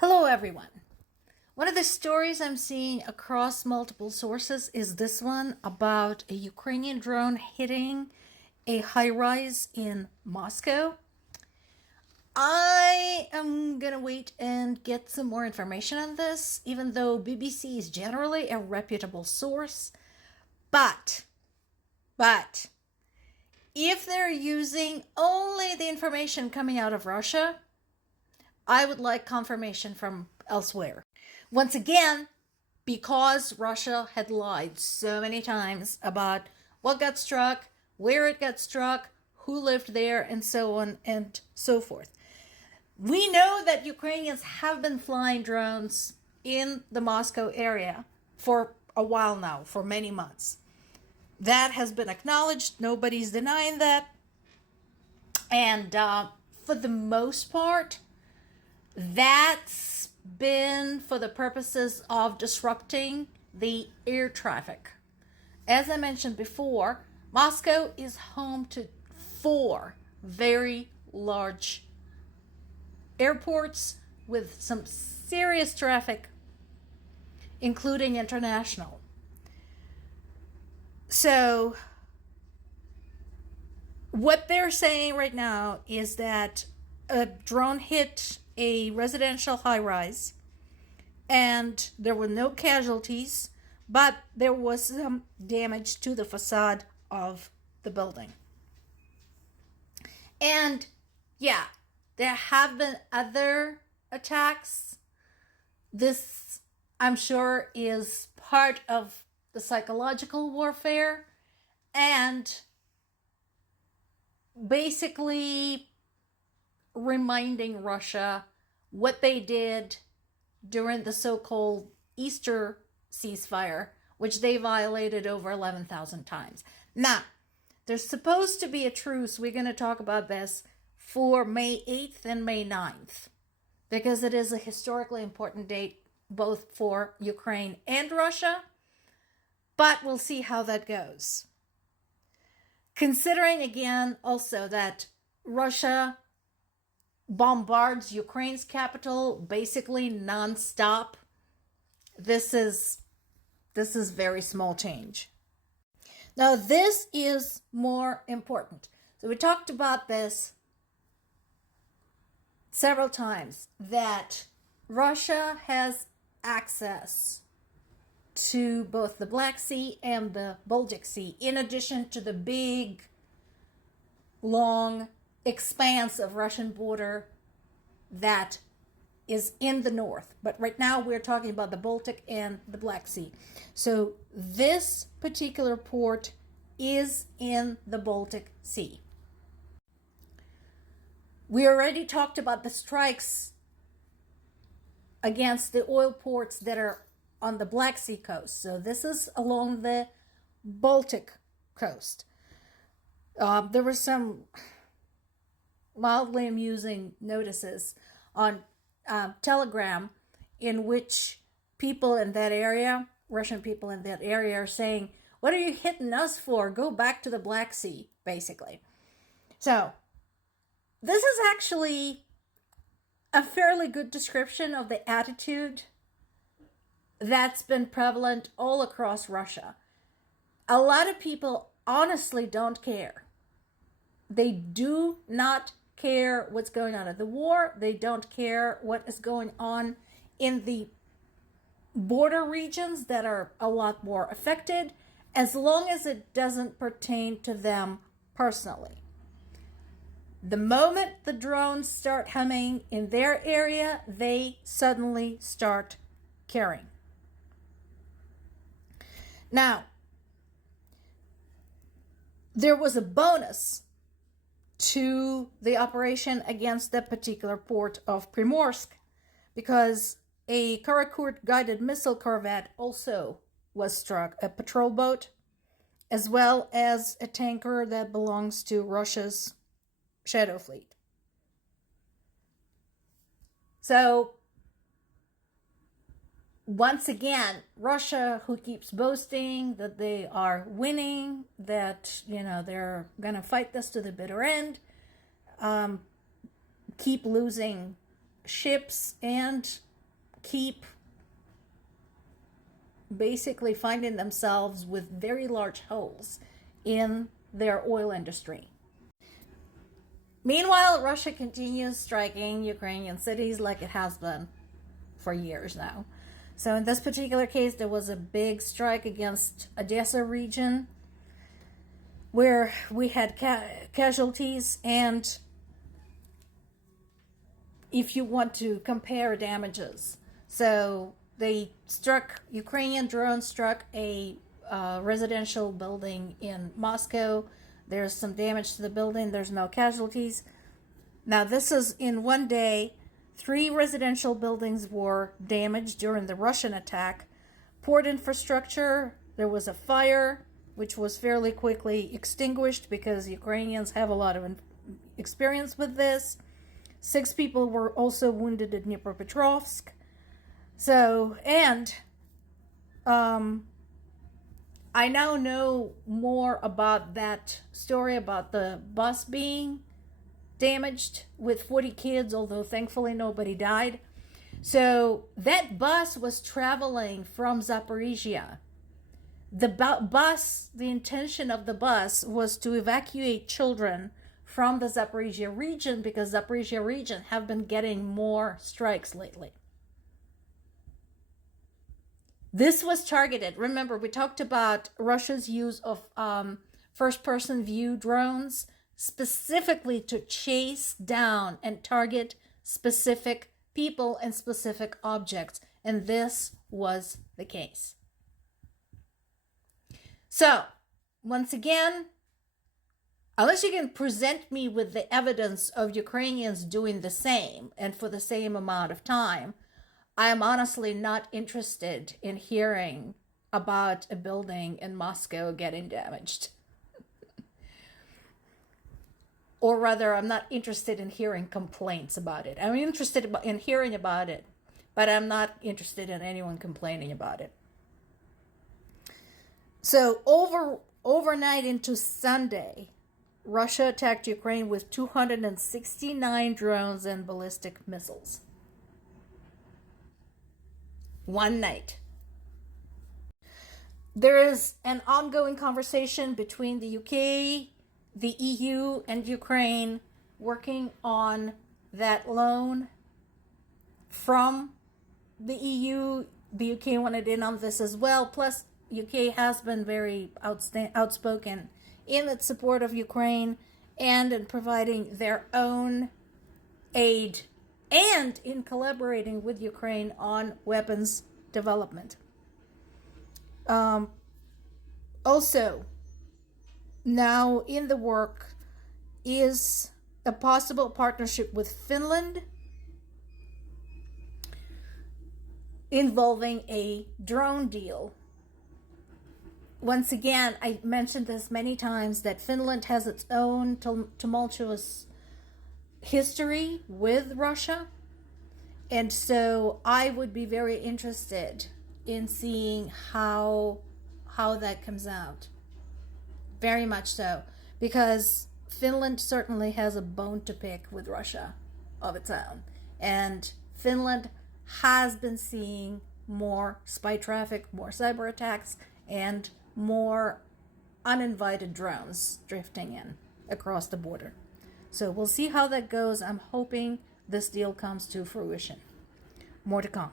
Hello, everyone. One of the stories I'm seeing across multiple sources is this one about a Ukrainian drone hitting a high rise in Moscow. I am going to wait and get some more information on this, even though BBC is generally a reputable source. But, if they're using only the information coming out of Russia, I would like confirmation from elsewhere. Once again, because Russia had lied so many times about what got struck, where it got struck, who lived there, and so on and so forth. We know that Ukrainians have been flying drones in the Moscow area for a while now, for many months. That has been acknowledged. Nobody's denying that. And for the most part, that's been for the purposes of disrupting the air traffic. As I mentioned before, Moscow is home to 4 very large airports with some serious traffic, including international. So, what they're saying right now is that a drone hit a residential high rise and there were no casualties, but there was some damage to the facade of the building. And yeah, there have been other attacks. This, I'm sure, is part of the psychological warfare and basically reminding Russia what they did during the so-called Easter ceasefire, which they violated over 11,000 times. Now, there's supposed to be a truce, we're going to talk about this, for May 8th and May 9th, because it is a historically important date both for Ukraine and Russia, but we'll see how that goes. Considering again also that Russia bombards Ukraine's capital basically nonstop, this is very small change. Now this is more important. So we talked about this several times, that Russia has access to both the Black Sea and the Baltic Sea, in addition to the big, long expanse of Russian border that is in the north. But right now we're talking about the Baltic and the Black Sea. So this particular port is in the Baltic Sea. We already talked about the strikes against the oil ports that are on the Black Sea coast. So this is along the Baltic coast. There were some mildly amusing notices on Telegram in which people in that area, Russian people in that area, are saying, "What are you hitting us for? Go back to the Black Sea," basically. So this is actually a fairly good description of the attitude that's been prevalent all across Russia. A lot of people honestly don't care. They do not care what's going on in the war. They don't care what is going on in the border regions that are a lot more affected, as long as it doesn't pertain to them personally. The moment the drones start humming in their area, they suddenly start caring. Now, there was a bonus to the operation against that particular port of Primorsk, because a Karakur guided missile corvette also was struck, a patrol boat, as well as a tanker that belongs to Russia's Shadow Fleet. So once again, Russia, who keeps boasting that they are winning, that, they're going to fight this to the bitter end, keep losing ships and keep basically finding themselves with very large holes in their oil industry. Meanwhile, Russia continues striking Ukrainian cities like it has been for years now. So in this particular case, there was a big strike against Odessa region where we had casualties. And if you want to compare damages, so Ukrainian drones struck a residential building in Moscow. There's some damage to the building. There's no casualties. Now, this is in one day. 3 residential buildings were damaged during the Russian attack. Port infrastructure, there was a fire, which was fairly quickly extinguished because Ukrainians have a lot of experience with this. 6 people were also wounded at Dnipropetrovsk. So, and I now know more about that story about the bus being damaged with 40 kids, although thankfully nobody died. So that bus was traveling from Zaporizhia. The intention of the bus was to evacuate children from the Zaporizhia region because Zaporizhia region have been getting more strikes lately. This was targeted. Remember, we talked about Russia's use of first-person view drones specifically to chase down and target specific people and specific objects. And this was the case. So, once again, unless you can present me with the evidence of Ukrainians doing the same and for the same amount of time, I am honestly not interested in hearing about a building in Moscow getting damaged. Or rather, I'm not interested in hearing complaints about it. I'm interested in hearing about it, but I'm not interested in anyone complaining about it. So overnight into Sunday, Russia attacked Ukraine with 269 drones and ballistic missiles. One night. There is an ongoing conversation between the UK, the EU, and Ukraine working on that loan from the EU. The UK wanted in on this as well. Plus, UK has been very outspoken in its support of Ukraine and in providing their own aid and in collaborating with Ukraine on weapons development. Also, now in the work is a possible partnership with Finland involving a drone deal. Once again, I mentioned this many times that Finland has its own tumultuous history with Russia. And so I would be very interested in seeing how that comes out. Very much so. Because Finland certainly has a bone to pick with Russia of its own. And Finland has been seeing more spy traffic, more cyber attacks, and more uninvited drones drifting in across the border. So we'll see how that goes. I'm hoping this deal comes to fruition. More to come.